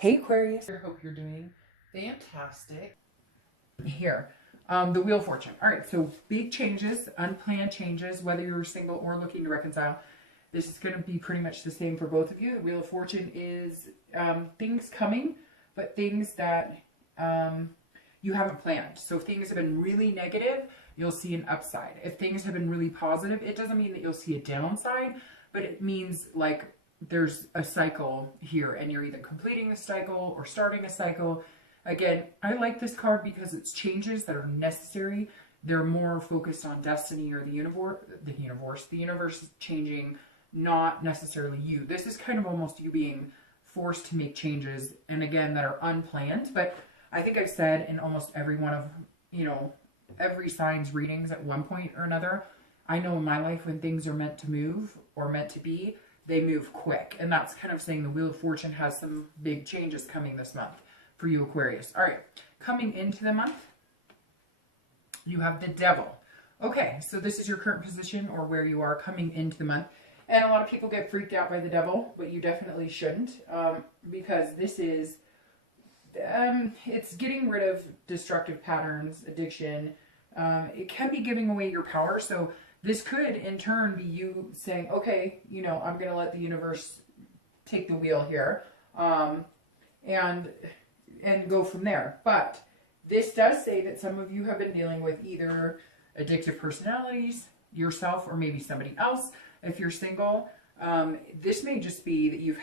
Hey Aquarius. I hope you're doing fantastic. Here, the Wheel of Fortune. All right, so big changes, unplanned changes, whether you're single or looking to reconcile. This is going to be pretty much the same for both of you. The Wheel of Fortune is things coming, but things that you haven't planned. So if things have been really negative, you'll see an upside. If things have been really positive, it doesn't mean that you'll see a downside, but it means like there's a cycle here and you're either completing a cycle or starting a cycle. Again, I like this card because it's changes that are necessary. They're more focused on destiny or the universe. The universe is changing, not necessarily you. This is kind of almost you being forced to make changes, and again, that are unplanned. But I think I've said in almost every one of, every sign's readings at one point or another, I know in my life when things are meant to move or meant to be, they move quick. And that's kind of saying the Wheel of Fortune has some big changes coming this month for you, Aquarius. All right, coming into the month, you have the Devil. Okay, so this is your current position or where you are coming into the month. And a lot of people get freaked out by the Devil, but you definitely shouldn't, because this is, it's getting rid of destructive patterns, addiction. It can be giving away your power. So this could in turn be you saying, okay, I'm going to let the universe take the wheel here, and go from there. But this does say that some of you have been dealing with either addictive personalities, yourself, or maybe somebody else. If you're single, this may just be that you've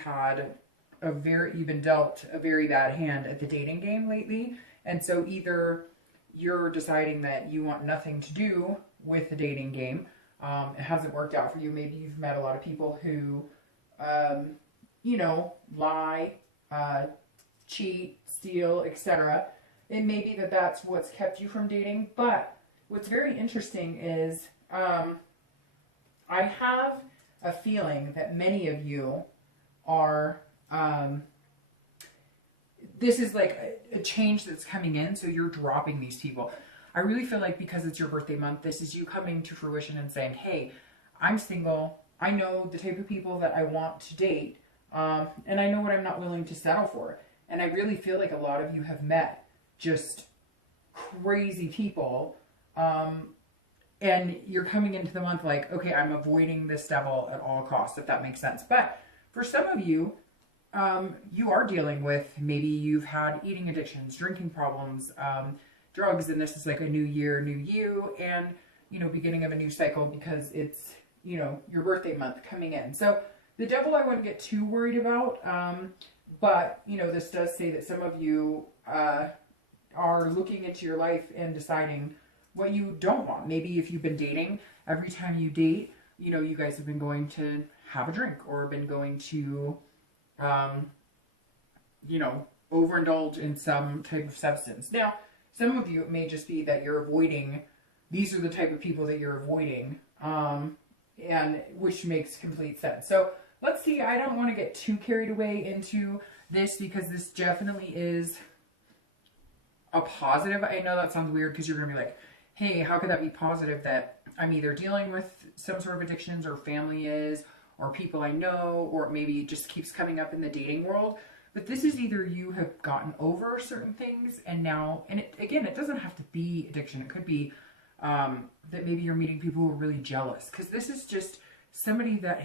been dealt a very bad hand at the dating game lately. And so either you're deciding that you want nothing to do with the dating game. It hasn't worked out for you. Maybe you've met a lot of people who, lie, cheat, steal, etc. It may be that that's what's kept you from dating. But what's very interesting is I have a feeling that many of you are, this is like a change that's coming in, so you're dropping these people. I really feel like because it's your birthday month, this is you coming to fruition and saying, hey, I'm single, I know the type of people that I want to date, and I know what I'm not willing to settle for. And I really feel like a lot of you have met just crazy people, and you're coming into the month like, okay, I'm avoiding this devil at all costs, if that makes sense. But for some of you, you are dealing with, maybe you've had eating addictions, drinking problems, drugs, and this is like a new year, new you, and, beginning of a new cycle because it's, your birthday month coming in. So the devil I wouldn't get too worried about, but, this does say that some of you are looking into your life and deciding what you don't want. Maybe if you've been dating, every time you date, you guys have been going to have a drink or been going to, overindulge in some type of substance. Now, some of you, it may just be that you're avoiding, these are the type of people that you're avoiding, and which makes complete sense. So let's see, I don't want to get too carried away into this because this definitely is a positive. I know that sounds weird because you're going to be like, hey, how could that be positive that I'm either dealing with some sort of addictions or family is, or people I know, or maybe it just keeps coming up in the dating world. But this is either you have gotten over certain things and now, and it doesn't have to be addiction. It could be that maybe you're meeting people who are really jealous. Because this is just somebody that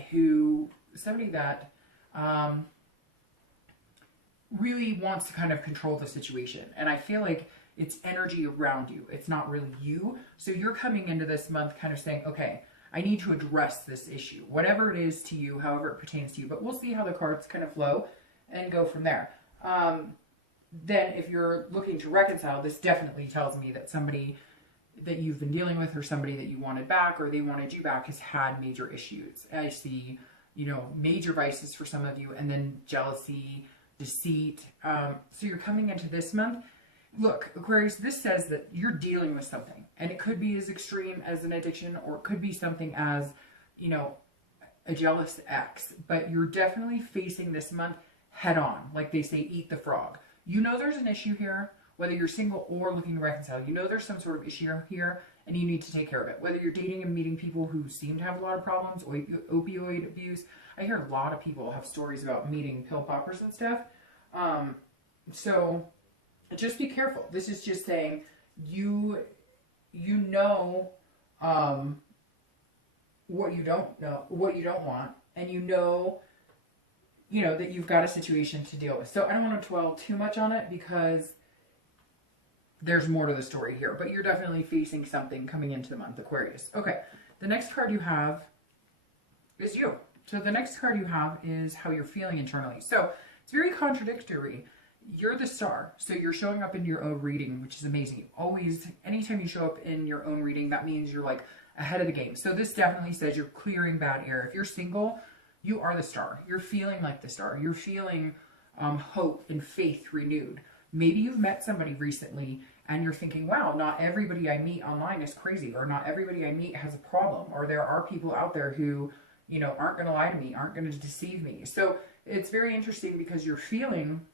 really wants to kind of control the situation. And I feel like it's energy around you. It's not really you. So you're coming into this month kind of saying, okay, I need to address this issue, whatever it is to you, however it pertains to you. But we'll see how the cards kind of flow and go from there. Then if you're looking to reconcile, this definitely tells me that somebody that you've been dealing with or somebody that you wanted back or they wanted you back has had major issues. I see, major vices for some of you, and then jealousy, deceit. So you're coming into this month. Look, Aquarius, this says that you're dealing with something, and it could be as extreme as an addiction, or it could be something as, a jealous ex, but you're definitely facing this month head on. Like they say, eat the frog. There's an issue here, whether you're single or looking to reconcile. There's some sort of issue here, and you need to take care of it. Whether you're dating and meeting people who seem to have a lot of problems, opioid abuse. I hear a lot of people have stories about meeting pill poppers and stuff. So just be careful. This is just saying you know what you don't know, what you don't want, and you know that you've got a situation to deal with. So I don't want to dwell too much on it because there's more to the story here, but you're definitely facing something coming into the month, Aquarius. Okay, the next card you have is you. So the next card you have is how you're feeling internally. So it's very contradictory. You're the star, so you're showing up in your own reading, which is amazing. Always, anytime you show up in your own reading, that means you're like ahead of the game. So this definitely says you're clearing bad air. If you're single, you are the star. You're feeling like the star. You're feeling hope and faith renewed. Maybe you've met somebody recently and you're thinking, wow, not everybody I meet online is crazy, or not everybody I meet has a problem, or there are people out there who, aren't going to lie to me, aren't going to deceive me. So it's very interesting because you're feeling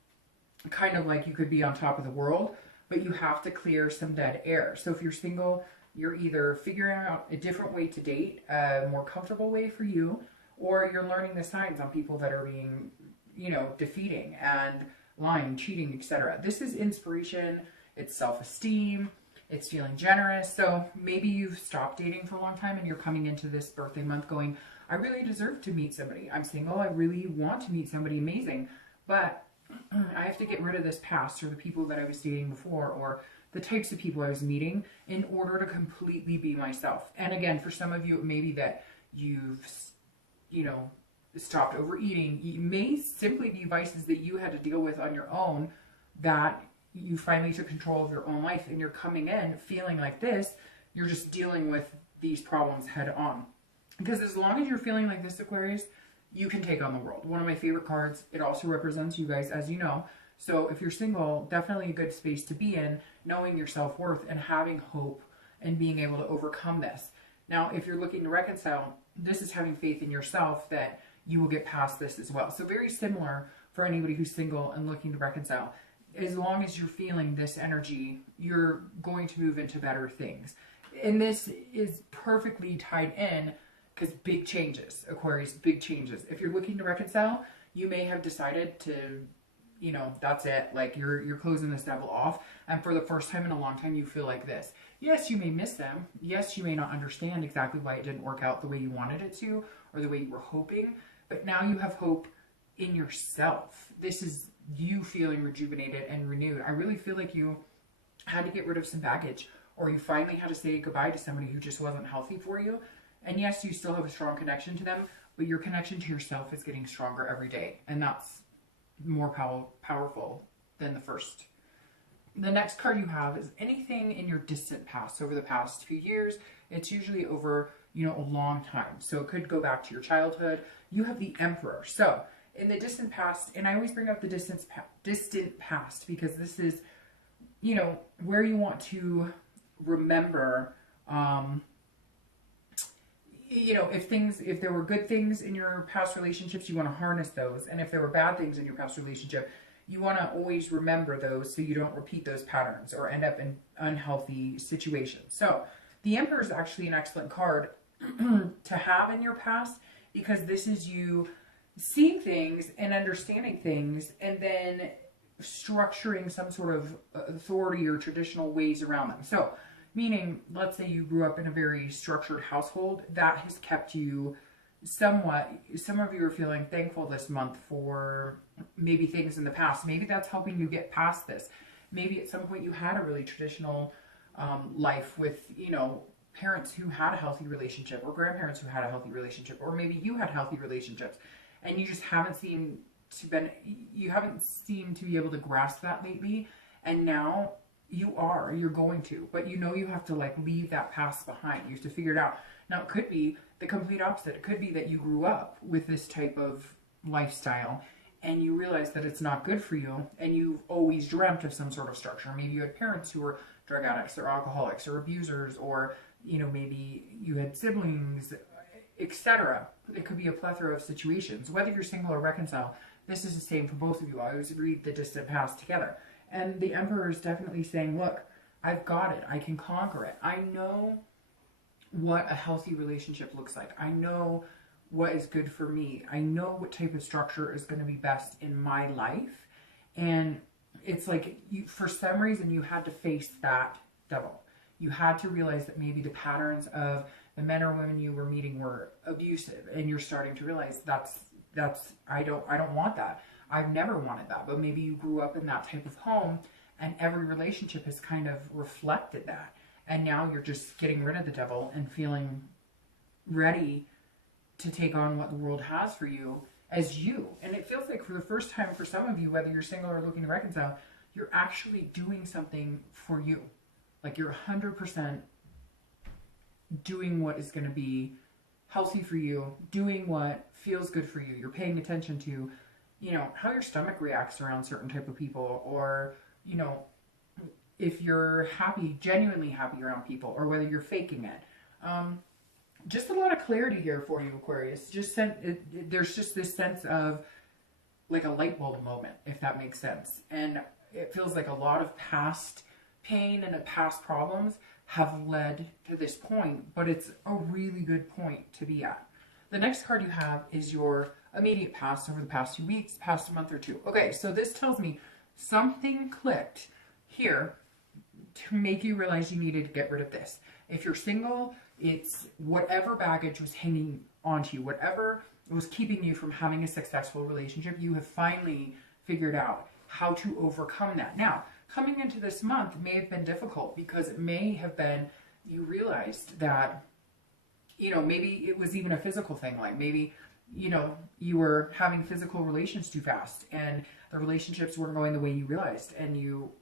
kind of like you could be on top of the world, but you have to clear some dead air. So if you're single, you're either figuring out a different way to date, a more comfortable way for you, or you're learning the signs on people that are being, defeating and lying, cheating, etc. This is inspiration. It's self-esteem. It's feeling generous. So maybe you've stopped dating for a long time and you're coming into this birthday month going, I really deserve to meet somebody. I'm single. I really want to meet somebody amazing, but I have to get rid of this past, or the people that I was dating before, or the types of people I was meeting, in order to completely be myself. And again, for some of you, it may be that you've, stopped overeating. It may simply be vices that you had to deal with on your own, that you finally took control of your own life, and you're coming in feeling like this. You're just dealing with these problems head on. Because as long as you're feeling like this, Aquarius, you can take on the world. One of my favorite cards. It also represents you guys, as you know. So if you're single, definitely a good space to be in, knowing your self-worth and having hope and being able to overcome this. Now, if you're looking to reconcile, this is having faith in yourself that you will get past this as well. So very similar for anybody who's single and looking to reconcile. As long as you're feeling this energy, you're going to move into better things. And this is perfectly tied in because big changes, Aquarius, big changes. If you're looking to reconcile, you may have decided to, that's it. Like you're closing this devil off. And for the first time in a long time, you feel like this. Yes, you may miss them. Yes, you may not understand exactly why it didn't work out the way you wanted it to, or the way you were hoping. But now you have hope in yourself. This is you feeling rejuvenated and renewed. I really feel like you had to get rid of some baggage, or you finally had to say goodbye to somebody who just wasn't healthy for you. And yes, you still have a strong connection to them, but your connection to yourself is getting stronger every day. And that's more powerful than the first. The next card you have is anything in your distant past, over the past few years. It's usually over, a long time. So it could go back to your childhood. You have the Emperor. So in the distant past, and I always bring up the distant past because this is, where you want to remember, if there were good things in your past relationships, you want to harness those. And if there were bad things in your past relationship, you want to always remember those so you don't repeat those patterns or end up in unhealthy situations. So the Emperor is actually an excellent card to have in your past, because this is you seeing things and understanding things and then structuring some sort of authority or traditional ways around them. So meaning, let's say you grew up in a very structured household, that has kept you somewhat, some of you are feeling thankful this month for maybe things in the past. Maybe that's helping you get past this. Maybe at some point you had a really traditional life with, parents who had a healthy relationship, or grandparents who had a healthy relationship, or maybe you had healthy relationships and you just haven't seemed to be able to grasp that lately. And now you're going to, but you have to leave that past behind. You have to figure it out. Now it could be the complete opposite. It could be that you grew up with this type of lifestyle and you realize that it's not good for you, and you've always dreamt of some sort of structure. Maybe you had parents who were drug addicts or alcoholics or abusers, or maybe you had siblings, etc. It could be a plethora of situations. Whether you're single or reconcile, this is the same for both of you. I always read the distant past together. And the Emperor is definitely saying, look, I've got it. I can conquer it. I know what a healthy relationship looks like. I know what is good for me. I know what type of structure is going to be best in my life. And it's like you, for some reason, you had to face that devil. You had to realize that maybe the patterns of the men or women you were meeting were abusive, and you're starting to realize I don't want that. I've never wanted that. But maybe you grew up in that type of home, and every relationship has kind of reflected that. And now you're just getting rid of the devil and feeling ready to take on what the world has for you as you. And it feels like for the first time for some of you, whether you're single or looking to reconcile, you're actually doing something for you. Like you're 100% doing what is going to be healthy for you, doing what feels good for you. You're paying attention to, you know, how your stomach reacts around certain type of people, or, you know, if you're happy, genuinely happy around people, or whether you're faking it. Just a lot of clarity here for you, Aquarius. There's just this sense of like a light bulb moment, if that makes sense. And it feels like a lot of past pain and past problems have led to this point, but it's a really good point to be at. The next card you have is your immediate past over the past 2 weeks, past a month or two. Okay, so this tells me something clicked here to make you realize you needed to get rid of this. If you're single, it's whatever baggage was hanging onto you, whatever was keeping you from having a successful relationship, you have finally figured out how to overcome that. Now, coming into this month may have been difficult because it may have been, you realized that, you know, maybe it was even a physical thing. Like maybe, you know, you were having physical relations too fast and the relationships weren't going the way you realized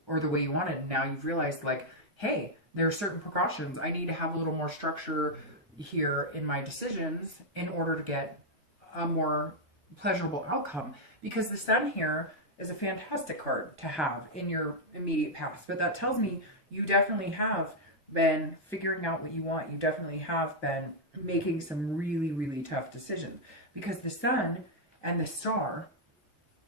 or the way you wanted. And now you've realized like, hey, there are certain precautions. I need to have a little more structure here in my decisions in order to get a more pleasurable outcome. Because the Sun here is a fantastic card to have in your immediate past. But that tells me you definitely have been figuring out what you want. You definitely have been making some really, really tough decisions. Because the Sun and the Star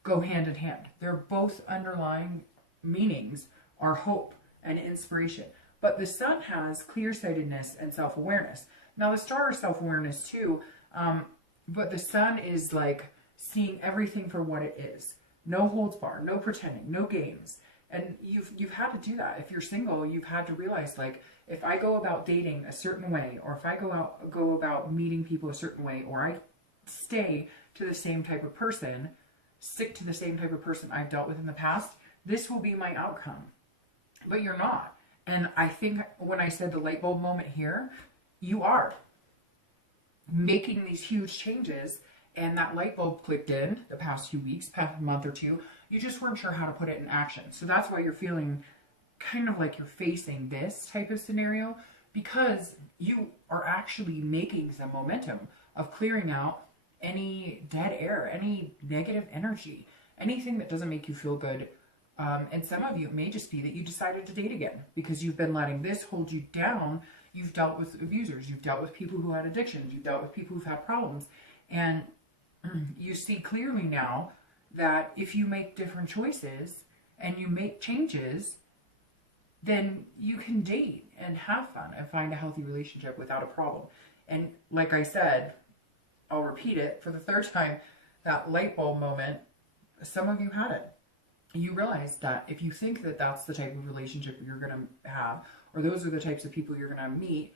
go hand in hand. They're both underlying meanings are hope and inspiration. But the Sun has clear-sightedness and self-awareness. Now the Star is self-awareness too, but the Sun is like seeing everything for what it is. No holds barred, no pretending, no games. And you've had to do that. If you're single, you've had to realize like, if I go about dating a certain way, or if I go about meeting people a certain way, or I stay to the same type of person, stick to the same type of person I've dealt with in the past, this will be my outcome. But you're not. And I think when I said the light bulb moment here, you are making these huge changes, and that light bulb clicked in the past few weeks, past month or two. You just weren't sure how to put it in action. So that's why you're feeling kind of like you're facing this type of scenario, because you are actually making some momentum of clearing out any dead air, any negative energy, anything that doesn't make you feel good. And some of you, it may just be that you decided to date again because you've been letting this hold you down. You've dealt with abusers. You've dealt with people who had addictions. You've dealt with people who've had problems. And you see clearly now that if you make different choices and you make changes, then you can date and have fun and find a healthy relationship without a problem. And like I said, I'll repeat it for the third time, that light bulb moment, some of you had it. You realize that if you think that that's the type of relationship you're going to have, or those are the types of people you're going to meet,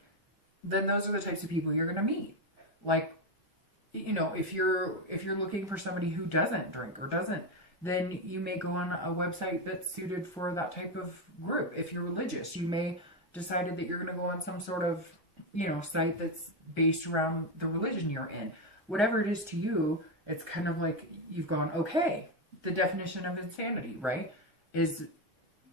then those are the types of people you're going to meet. Like, you know, if you're looking for somebody who doesn't drink or doesn't, then you may go on a website that's suited for that type of group. If you're religious, you may decided that you're going to go on some sort of, you know, site that's based around the religion you're in. Whatever it is to you, it's kind of like you've gone, okay, the definition of insanity, right, is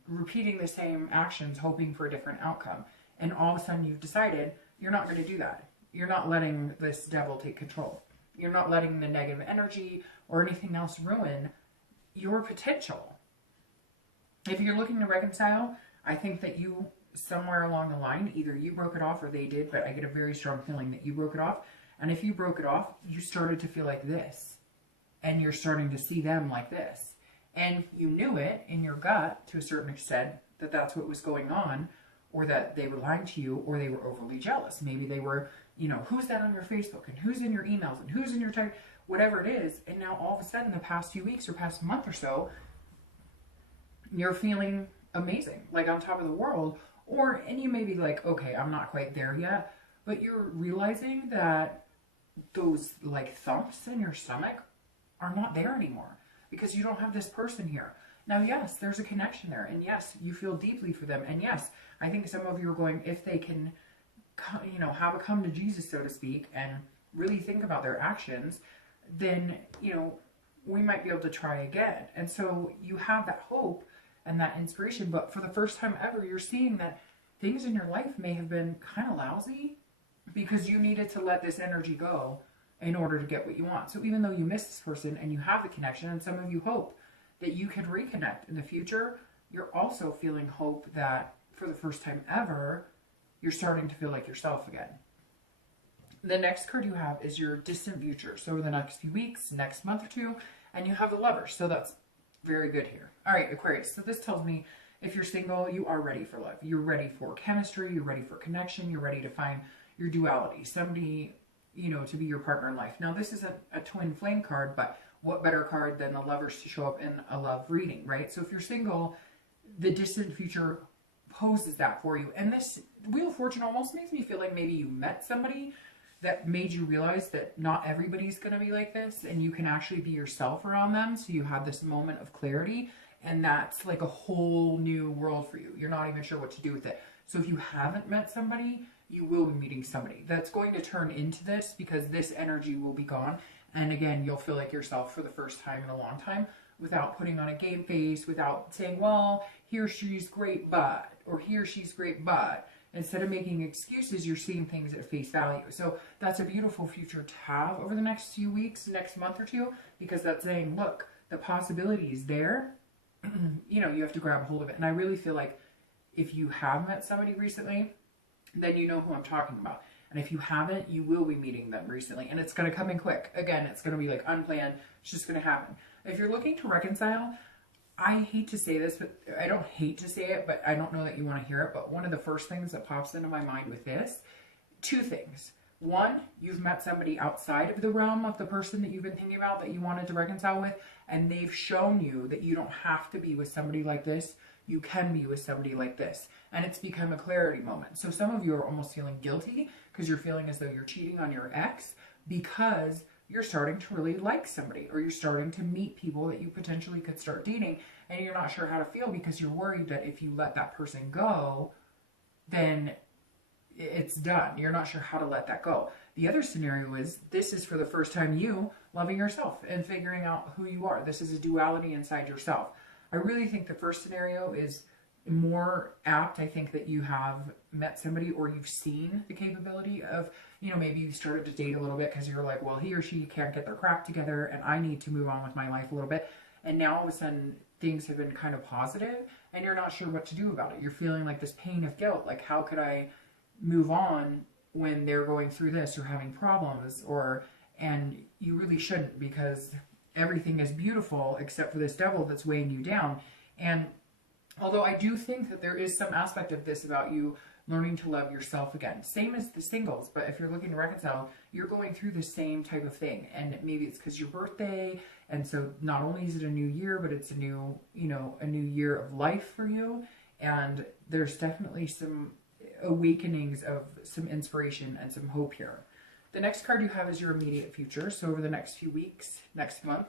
repeating the same actions, hoping for a different outcome. And all of a sudden you've decided you're not going to do that. You're not letting this devil take control. You're not letting the negative energy or anything else ruin your potential. If you're looking to reconcile, I think that you, somewhere along the line, either you broke it off or they did, but I get a very strong feeling that you broke it off. And if you broke it off, you started to feel like this. And you're starting to see them like this. And you knew it in your gut, to a certain extent, that that's what was going on, or that they were lying to you, or they were overly jealous. Maybe they were, you know, who's that on your Facebook, and who's in your emails, and who's in your text, whatever it is. And now all of a sudden, the past few weeks or past month or so, you're feeling amazing, like on top of the world. And you may be like, okay, I'm not quite there yet, but you're realizing that those like thumps in your stomach are not there anymore because you don't have this person here. Now, yes, there's a connection there, and yes, you feel deeply for them, and yes, I think some of you are going, if they can, you know, have a come to Jesus, so to speak, and really think about their actions, then, you know, we might be able to try again. And so you have that hope and that inspiration, but for the first time ever, you're seeing that things in your life may have been kind of lousy because you needed to let this energy go in order to get what you want. So even though you miss this person and you have the connection, and some of you hope that you can reconnect in the future, you're also feeling hope that for the first time ever, you're starting to feel like yourself again. The next card you have is your distant future. So the next few weeks, next month or two, and you have the Lovers. So that's very good here. All right, Aquarius. So this tells me if you're single, you are ready for love. You're ready for chemistry. You're ready for connection. You're ready to find your duality. Somebody, you know, to be your partner in life. Now, this is a twin flame card, but what better card than the Lovers to show up in a love reading, right? So if you're single, the distant future poses that for you. And this Wheel of Fortune almost makes me feel like maybe you met somebody that made you realize that not everybody's going to be like this, and you can actually be yourself around them. So you have this moment of clarity, and that's like a whole new world for you. You're not even sure what to do with it. So if you haven't met somebody, you will be meeting somebody that's going to turn into this, because this energy will be gone. And again, you'll feel like yourself for the first time in a long time, without putting on a game face, without saying, well, he or she's great, but, or he or she's great, but. Instead of making excuses, you're seeing things at face value. So that's a beautiful future to have over the next few weeks, next month or two, because that's saying, look, the possibility is there. You know, you have to grab hold of it. And I really feel like if you have met somebody recently, then you know who I'm talking about. And if you haven't, you will be meeting them recently. And it's going to come in quick. Again, it's going to be like unplanned. It's just going to happen. If you're looking to reconcile, I hate to say this, but I don't hate to say it, but I don't know that you want to hear it. But one of the first things that pops into my mind with this, two things. One, you've met somebody outside of the realm of the person that you've been thinking about that you wanted to reconcile with, and they've shown you that you don't have to be with somebody like this. You can be with somebody like this. And it's become a clarity moment. So some of you are almost feeling guilty because you're feeling as though you're cheating on your ex because you're starting to really like somebody, or you're starting to meet people that you potentially could start dating, and you're not sure how to feel because you're worried that if you let that person go, then it's done. You're not sure how to let that go. The other scenario is this is for the first time you loving yourself and figuring out who you are. This is a duality inside yourself. I really think the first scenario is more apt. I think that you have met somebody, or you've seen the capability of, you know, maybe you started to date a little bit because you're like, well, he or she can't get their crap together and I need to move on with my life a little bit. And now all of a sudden things have been kind of positive and you're not sure what to do about it. You're feeling like this pain of guilt. Like, how could I move on when they're going through this or having problems? And you really shouldn't, because everything is beautiful except for this devil that's weighing you down. And although I do think that there is some aspect of this about you learning to love yourself again. Same as the singles, but if you're looking to reconcile, you're going through the same type of thing. And maybe it's because your birthday, and so not only is it a new year, but it's a new, you know, a new year of life for you. And there's definitely some awakenings of some inspiration and some hope here. The next card you have is your immediate future. So over the next few weeks, next month,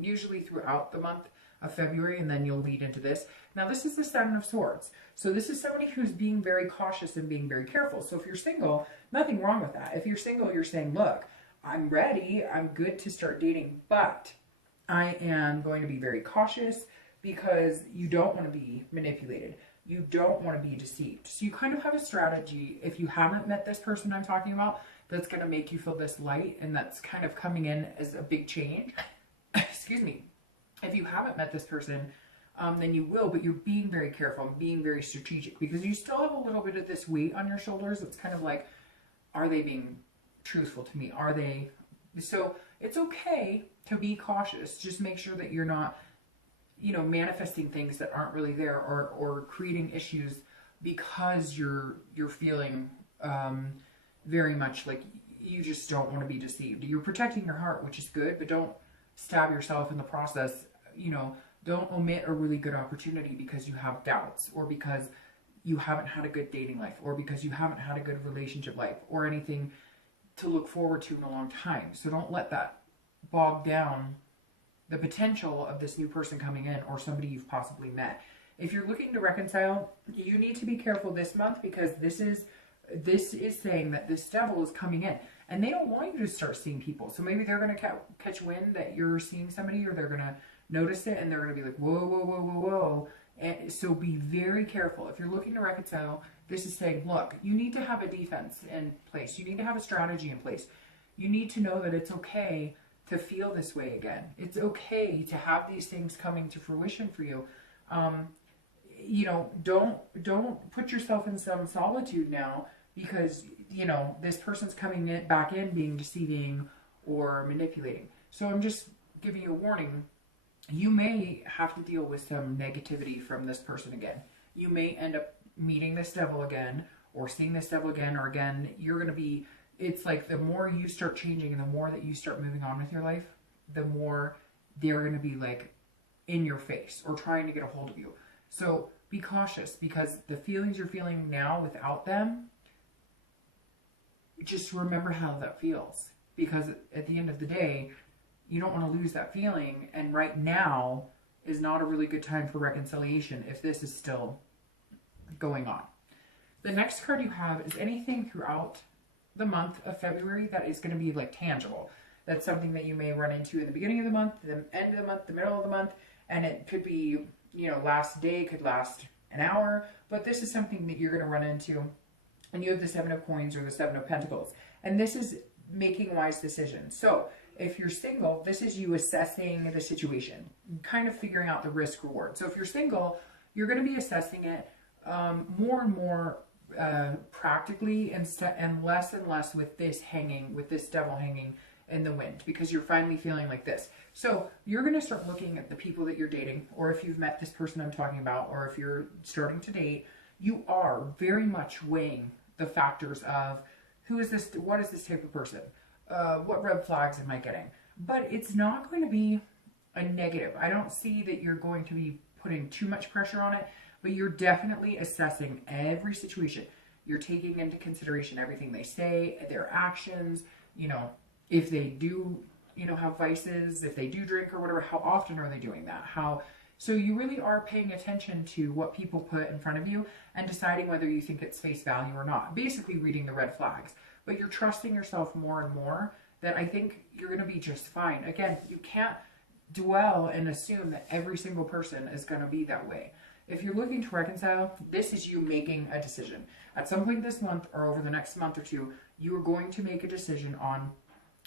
usually throughout the month of February, and then you'll lead into this. Now, this is the Seven of Swords. So this is somebody who's being very cautious and being very careful. So if you're single, nothing wrong with that. If you're single, you're saying, look, I'm ready. I'm good to start dating, but I am going to be very cautious because you don't want to be manipulated. You don't want to be deceived. So you kind of have a strategy. If you haven't met this person I'm talking about, that's going to make you feel this light, and that's kind of coming in as a big change. Excuse me. If you haven't met this person, then you will, but you're being very careful and being very strategic, because you still have a little bit of this weight on your shoulders. It's kind of like, are they being truthful to me? Are they? So it's okay to be cautious. Just make sure that you're not, you know, manifesting things that aren't really there, or creating issues because you're feeling very much like you just don't want to be deceived. You're protecting your heart, which is good, but don't stab yourself in the process, you know, Don't omit a really good opportunity because you have doubts, or because you haven't had a good dating life, or because you haven't had a good relationship life, or anything to look forward to in a long time. So don't let that bog down the potential of this new person coming in, or somebody you've possibly met. If you're looking to reconcile, you need to be careful this month, because this is saying that this devil is coming in, and they don't want you to start seeing people. So maybe they're going to catch wind that you're seeing somebody, or they're going to notice it, and they're going to be like, whoa, whoa, whoa, whoa, whoa. And so be very careful. If you're looking to reconcile, this is saying, look, you need to have a defense in place. You need to have a strategy in place. You need to know that it's okay to feel this way again. It's okay to have these things coming to fruition for you. You know, don't put yourself in some solitude now, because, you know, this person's coming back in being deceiving or manipulating. So I'm just giving you a warning. You may have to deal with some negativity from this person again. You may end up meeting this devil again, or seeing this devil again, or again, you're going to be, it's like the more you start changing and the more that you start moving on with your life, the more they're going to be like in your face or trying to get a hold of you. So be cautious, because the feelings you're feeling now without them, just remember how that feels, because at the end of the day, you don't want to lose that feeling. And right now is not a really good time for reconciliation if this is still going on. The next card you have is anything throughout the month of February that is going to be like tangible. That's something that you may run into in the beginning of the month, the end of the month, the middle of the month, and it could be, you know, last day, could last an hour, but this is something that you're going to run into. And you have the Seven of Coins or the Seven of Pentacles, and this is making wise decisions. So if you're single, this is you assessing the situation, kind of figuring out the risk reward. So if you're single, you're going to be assessing it more and more practically, and less with this devil hanging in the wind, because you're finally feeling like this. So you're going to start looking at the people that you're dating, or if you've met this person I'm talking about, or if you're starting to date, you are very much weighing the factors of who is this, what is this type of person, what red flags am I getting? But it's not going to be a negative. I don't see that you're going to be putting too much pressure on it, but you're definitely assessing every situation. You're taking into consideration everything they say, their actions, you know, if they do, you know, have vices, if they do drink or whatever, how often are they doing that? So you really are paying attention to what people put in front of you and deciding whether you think it's face value or not. Basically reading the red flags. But you're trusting yourself more and more that I think you're going to be just fine. Again, you can't dwell and assume that every single person is going to be that way. If you're looking to reconcile, this is you making a decision. At some point this month or over the next month or two, you are going to make a decision on,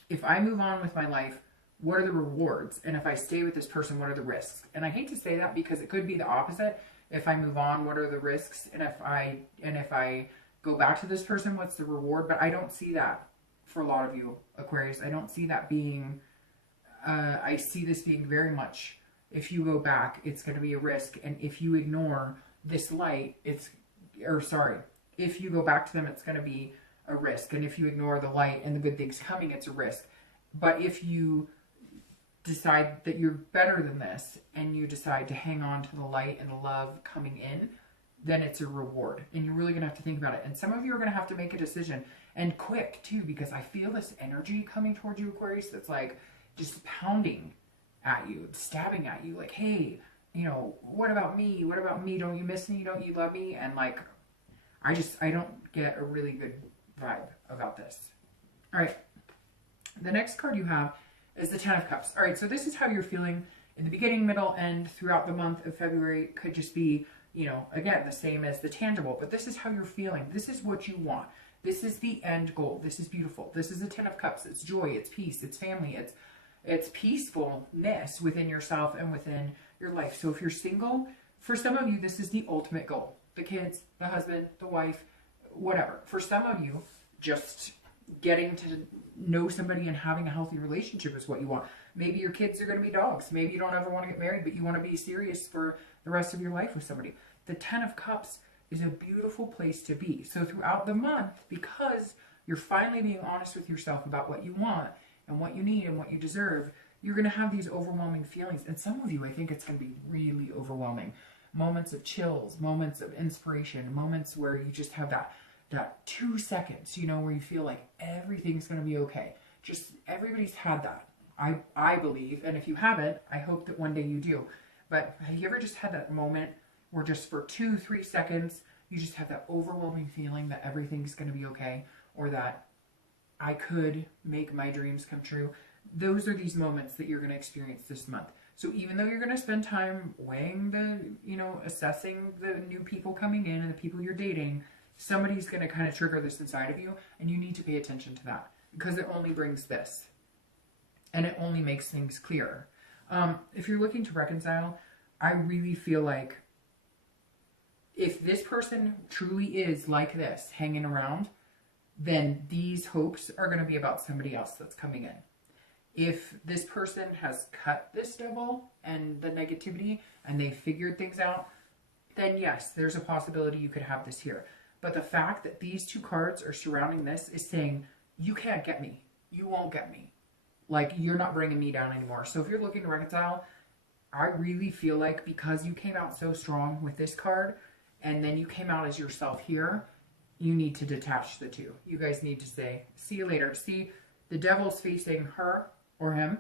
if I move on with my life, what are the rewards? And if I stay with this person, what are the risks? And I hate to say that, because it could be the opposite. If I move on, what are the risks? And if I go back to this person, what's the reward? But I don't see that for a lot of you, Aquarius. I don't see that being, I see this being very much, if you go back, it's going to be a risk. And if you ignore this light, if you go back to them, it's going to be a risk. And if you ignore the light and the good things coming, it's a risk. But if you decide that you're better than this, and you decide to hang on to the light and the love coming in, then it's a reward. And you're really going to have to think about it. And some of you are going to have to make a decision, and quick too, because I feel this energy coming towards you, Aquarius, that's like just pounding at you, stabbing at you, like, hey, you know, what about me? What about me? Don't you miss me? Don't you love me? And like, I don't get a really good vibe about this. All right. The next card you have is the Ten of Cups. All right, so this is how you're feeling in the beginning, middle, and throughout the month of February. Could just be, you know, again, the same as the tangible, but this is how you're feeling. This is what you want. This is the end goal. This is beautiful. This is the Ten of Cups. It's joy, it's peace, it's family, it's peacefulness within yourself and within your life. So if you're single, for some of you, this is the ultimate goal. The kids, the husband, the wife, whatever. For some of you, just getting to know somebody and having a healthy relationship is what you want. Maybe your kids are going to be dogs. Maybe you don't ever want to get married, but you want to be serious for the rest of your life with somebody. The Ten of Cups is a beautiful place to be. So throughout the month, because you're finally being honest with yourself about what you want and what you need and what you deserve, you're going to have these overwhelming feelings. And some of you, I think it's going to be really overwhelming. Moments of chills, moments of inspiration, moments where you just have that 2 seconds, you know, where you feel like everything's going to be okay. Just everybody's had that. I believe, and if you haven't, I hope that one day you do. But have you ever just had that moment where just for 2-3 seconds, you just have that overwhelming feeling that everything's going to be okay, or that I could make my dreams come true? Those are these moments that you're going to experience this month. So even though you're going to spend time weighing assessing the new people coming in and the people you're dating, somebody's going to kind of trigger this inside of you, and you need to pay attention to that, because it only brings this. And it only makes things clearer. If you're looking to reconcile, I really feel like if this person truly is like this, hanging around, then these hopes are going to be about somebody else that's coming in. If this person has cut this devil and the negativity and they figured things out, then yes, there's a possibility you could have this here. But the fact that these two cards are surrounding this is saying, you can't get me. You won't get me. Like, you're not bringing me down anymore. So if you're looking to reconcile, I really feel like because you came out so strong with this card, and then you came out as yourself here, you need to detach the two. You guys need to say, see you later. See, the devil's facing her or him,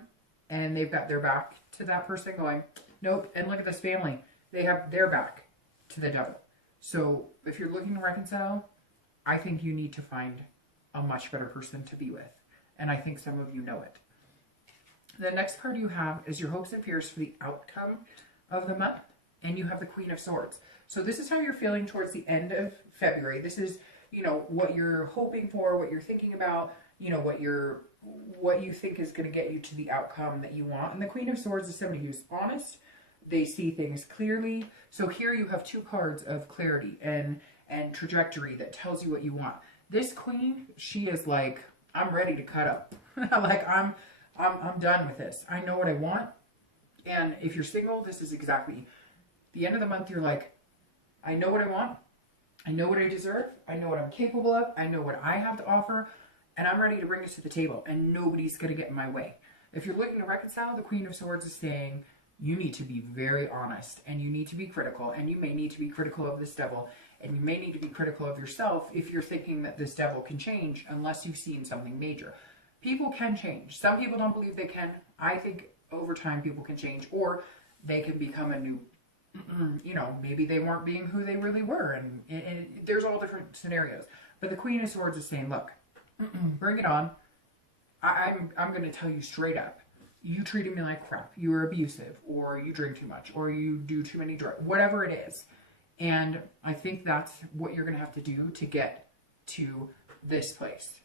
and they've got their back to that person going, nope. And look at this family. They have their back to the devil. So if you're looking to reconcile, I think you need to find a much better person to be with. And I think some of you know it. The next card you have is your hopes and fears for the outcome of the month. And you have the Queen of Swords. So this is how you're feeling towards the end of February. This is, you know, what you're hoping for, what you're thinking about, you know, what you think is going to get you to the outcome that you want. And the Queen of Swords is somebody who's honest. They see things clearly. So here you have two cards of clarity and trajectory that tells you what you want. This queen, she is like, I'm ready to cut up. Like, I'm done with this. I know what I want. And if you're single, this is exactly the end of the month. You're like, I know what I want. I know what I deserve. I know what I'm capable of. I know what I have to offer. And I'm ready to bring this to the table. And nobody's going to get in my way. If you're looking to reconcile, the Queen of Swords is saying, you need to be very honest. And you need to be critical. And you may need to be critical of this devil. And you may need to be critical of yourself if you're thinking that this devil can change unless you've seen something major. People can change. Some people don't believe they can. I think over time people can change, or they can become a new, you know, maybe they weren't being who they really were. And there's all different scenarios. But the Queen of Swords is saying, look, bring it on. I'm going to tell you straight up. You treated me like crap. You were abusive, or you drink too much, or you do too many drugs, whatever it is. And I think that's what you're going to have to do to get to this place.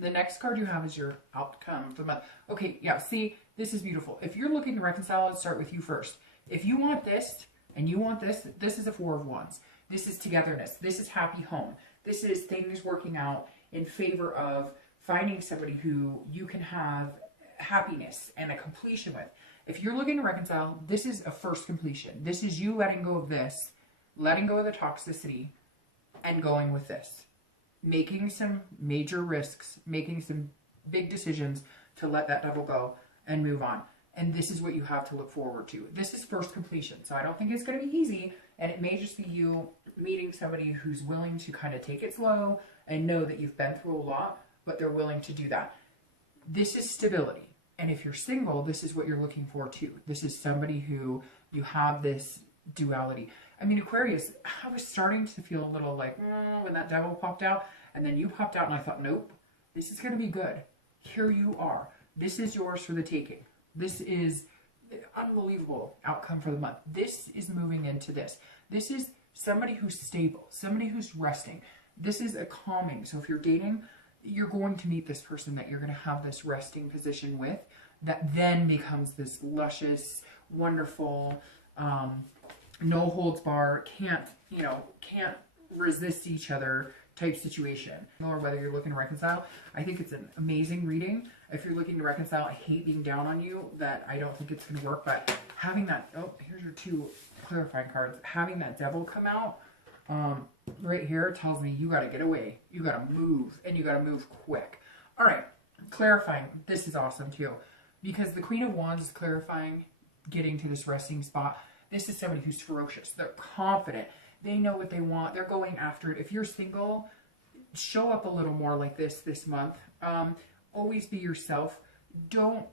The next card you have is your outcome for the month. Okay, yeah, see, this is beautiful. If you're looking to reconcile, let's start with you first. If you want this and you want this, this is a Four of Wands. This is togetherness. This is happy home. This is things working out in favor of finding somebody who you can have happiness and a completion with. If you're looking to reconcile, this is a first completion. This is you letting go of this, letting go of the toxicity, and going with this. Making some major risks, making some big decisions to let that devil go and move on. And this is what you have to look forward to. This is first completion. So I don't think it's going to be easy. And it may just be you meeting somebody who's willing to kind of take it slow and know that you've been through a lot, but they're willing to do that. This is stability. And if you're single, this is what you're looking for too. This is somebody who you have this duality. I mean, Aquarius, I was starting to feel a little like, when that devil popped out, and then you popped out, and I thought, nope, this is going to be good. Here you are. This is yours for the taking. This is an unbelievable outcome for the month. This is moving into this. This is somebody who's stable, somebody who's resting. This is a calming. So if you're dating, you're going to meet this person that you're going to have this resting position with, that then becomes this luscious, wonderful, no holds bar, can't resist each other type situation. Or whether you're looking to reconcile, I think it's an amazing reading. If you're looking to reconcile, I hate being down on you that I don't think it's going to work, but having that, oh, here's your two clarifying cards. Having that devil come out right here tells me you got to get away. You got to move, and you got to move quick. All right, clarifying. This is awesome too. because the Queen of Wands is clarifying, getting to this resting spot. This is somebody who's ferocious. They're confident. They know what they want. They're going after it. If you're single, show up a little more like this month. Always be yourself. Don't,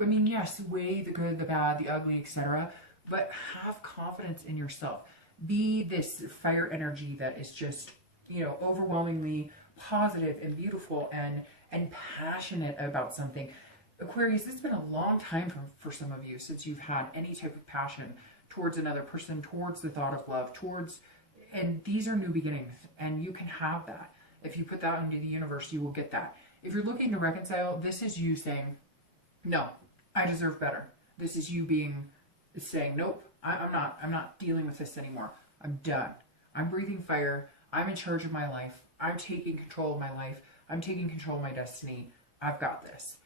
I mean, yes, weigh the good, the bad, the ugly, etc. But have confidence in yourself. Be this fire energy that is just, you know, overwhelmingly positive and beautiful and passionate about something. Aquarius, it's been a long time for some of you since you've had any type of passion towards another person, towards the thought of love, towards, and these are new beginnings, and you can have that. If you put that into the universe, you will get that. If you're looking to reconcile, this is you saying, no, I deserve better. This is you saying, nope, I'm not dealing with this anymore. I'm done. I'm breathing fire. I'm in charge of my life. I'm taking control of my life. I'm taking control of my destiny. I've got this.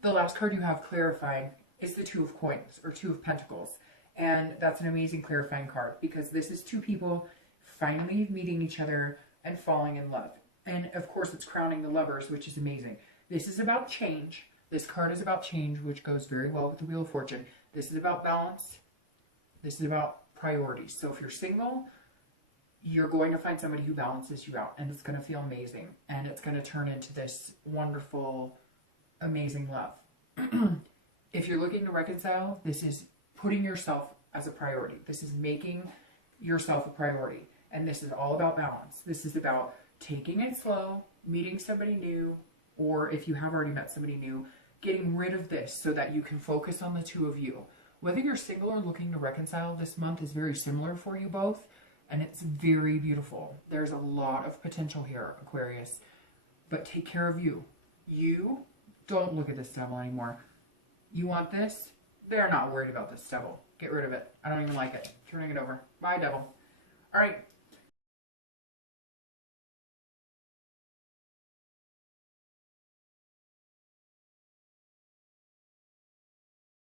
The last card you have clarifying is the Two of Coins, or Two of Pentacles. And that's an amazing clarifying card, because this is two people finally meeting each other and falling in love. And of course, it's crowning the Lovers, which is amazing. This is about change. This card is about change, which goes very well with the Wheel of Fortune. This is about balance. This is about priorities. So if you're single, you're going to find somebody who balances you out, and it's going to feel amazing. And it's going to turn into this wonderful, amazing love. If you're looking to reconcile, this is putting yourself as a priority. This is making yourself a priority. And this is all about balance. This is about taking it slow, meeting somebody new, or if you have already met somebody new, getting rid of this so that you can focus on the two of you. Whether you're single or looking to reconcile, this month is very similar for you both, and it's very beautiful. There's a lot of potential here, Aquarius, but take care of you. You don't look at this devil anymore. You want this? They're not worried about this devil. Get rid of it. I don't even like it. Turning it over. Bye, devil. All right.